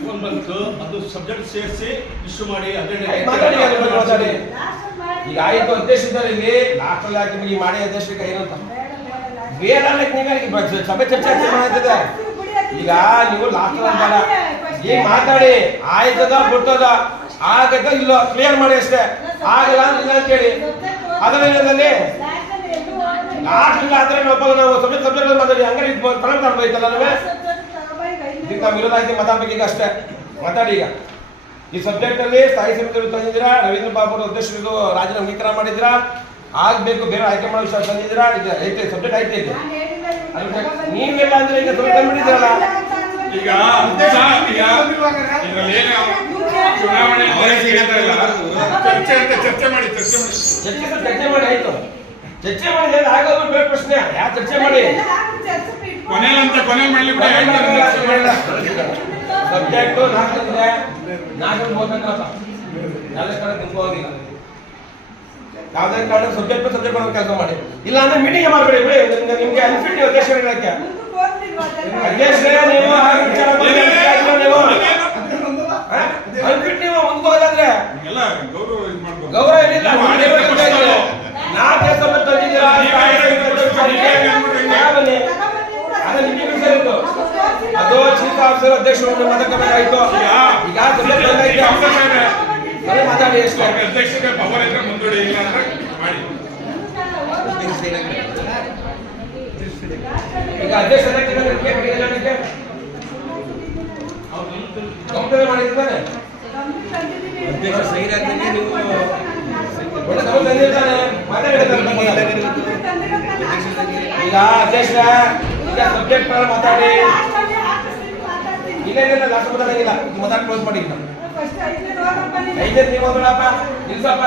Phone ಬಂತು ಅದು subject ಸೇರಿಸಿ ಇಶ್ಯೂ ಮಾಡಿ ಮಾತಾಡಿ ಈಗ ಆಯ್ತು ಅಧ್ಯಕ್ಷರಿದ್ದಾರೆ ಇಲ್ಲಿ ಲಾಸ್ಟ್ ಅಲ್ಲಿ ಹಾಕಿ ನಿಮಗೆ ಮಾಡಿ ಅಧ್ಯಕ್ಷರಿಗೆ ಏನಂತ ಬೇಡ ನೀವೇ ಸಭೆ ಚರ್ಚೆ ಮಾಡ್ತಿದೆ ಈಗ ನೀವು ಲಾಸ್ಟ್ ಅಂತಾರ ಈಗ ಮಾತಾಡಿ? ಆಯ್ತದ ಬಿಡ್ತದ ಆಗದ ಇಲ್ಲ ಕ್ಲಿಯರ್ ಮಾಡಿ ಅಷ್ಟೇ. ಆಗಲ್ಲ ಇಲ್ಲ ಅಂತ ಹೇಳಿ. ಅದರಲ್ಲಿ ಲಾಸ್ಟ್ ಇಲ್ಲ ಆದ್ರೆ ನಾವು ಸಬ್ಜೆಕ್ಟ್ ಸಬ್ಜೆಕ್ಟ್ ಮಾತಾಡಿ ಹಂಗಾರೆ ಕನ್ನಡ ಮಾಡ್ಬೇಕಲ್ಲ ನಾವೇ ಇದಕ್ಕೆ ನಾವು ವಿರೋಧ ಆಯ್ತು ಮಾತಾಡ್ಬೇಕು ಈಗ ಅಷ್ಟೇ. ಮಾತಾಡಿ ಈಗ. ಈ ಸಬ್ಜೆಕ್ಟ್ ಅಲ್ಲಿ ಸ್ಥಾಯಿ ಸಮಿತಿ ತಂದಿದ್ದೀರಾ? ರವೀಂದ್ರ ಬಾಬು ಅವರ ಅಧ್ಯಕ್ಷರಿಗೂ ರಾಜನ ಅಂಗೀಕಾರ ಮಾಡಿದ್ದೀರಾ? ಆಗ್ಬೇಕು ಬೇರೆ ಆಯ್ಕೆ ಮಾಡೋ ವಿಷಯ ತಂದಿದ್ದೀರಾ? ಐತೆ ಸಬ್ಜೆಕ್ಟ್ ಐತೆ ಇದೆ. ನೀವೆಲ್ಲ ಅಂದ್ರೆ ಈಗ ಸ್ವಲ್ಪ ತಂದ್ಬಿಟ್ಟಿದ್ದೀರಲ್ಲ? ಈಗ ಈಗ ಚುನಾವಣೆ ಚರ್ಚೆ ಅಂತ ಚರ್ಚೆ ಮಾಡಿ ಚರ್ಚೆ ಮಾಡಿ. ಚರ್ಚೆ ಮಾಡಿ ಚರ್ಚೆ ಮಾಡಿ. ಆಯ್ತು. ಚರ್ಚೆ ಮಾಡಿ ಆಗೋದು ಬೇರೆ ಪ್ರಶ್ನೆ. ಯಾ ಚರ್ಚೆ ಮಾಡಿ? ಕೊನೆಯಲ್ಲಂತ ಕೊನೆ ಮಾಡ್ಲಿ ಬಿಡಿ ಸಬ್ಜೆಕ್ಟ್ ನಾಲ್ಕು ಇದೆ ನಾಲ್ಕು ಓದ್ಬೇಕಪ್ಪ ನಾಲ್ಕು ಕಡೆ ತುಂಬೋದಿಲ್ಲ ಯಾವುದೇ ಕಾರಣ ಸಬ್ಜೆಕ್ಟ್ ಸಬ್ಜೆಕ್ಟ್ ಮಾಡೋ ಕೆಲಸ ಮಾಡಿ. ಇಲ್ಲ ಅಂದ್ರೆ ಮೀಟಿಂಗ್ ಮಾಡಬೇಡಿ ಬಿಡಿ. ನಿಮ್ಗೆ ನಿಮ್ಗೆ ಅನ್ಫಿಟ್ ಅಧ್ಯಕ್ಷರೇ ನೀವು ಅನ್ಫಿಟ್ ನೀವು. ಹೊಂದ್ಕೋದಾದ್ರೆ ಎಲ್ಲ ಗೌರವ ಇದು ಮಾಡ್ಬೇಕು ಗೌರವ ಏನಿಲ್ಲ ನೀವು ನೀವು ಆಡಳಿತ ಹೇಳ್ತಾ ಇದ್ದೀರಾ. ನಾಲ್ಕು ಕೆಲಸ ತಂದಿದ್ದೀರಾ ಬನ್ನಿ ಅದು ನಿಮಗೆ ವಿಷಯ ಇತ್ತು ಅದು ಆಫೀಸರ್ ಅಧ್ಯಕ್ಷರು ಈಗ ಬಂದೈತೆ ಅವಕಾಶ ಇದೆ. ಬರೀ ಮಾತಾಡಿ ಅಷ್ಟೇ. ಅಧ್ಯಕ್ಷರಿಗೆ ಪವರ್ ಇದ್ರೆ ಮುಂದೂಡಿ ಇಲ್ಲ ಅಂದ್ರೆ ಮಾಡಿ. ಈಗ ಅಧ್ಯಕ್ಷ ಕಂಪ್ಲೇಂಟ್ ಮಾಡಿರ್ತಾನೆ ಅಧ್ಯಕ್ಷ ಆಗ್ದಂಗೆ ನೀವು ಈಗ ಅಧ್ಯಕ್ಷ ಈಗ ಸಬ್ಜೆಕ್ಟ್ ಮೇಲೆ ಮಾತಾಡಿ. ಇಲ್ಲ. ಇಲ್ಲ ಲಾಸ್ಟ್ ಮಾತಾಡಂಗಿಲ್ಲ ಮಾತಾಡಿ ಕ್ಲೋಸ್ ಮಾಡಿ ಐದನೇ ಐದೇ ನೀವು ನಿಲ್ಸಪ್ಪ.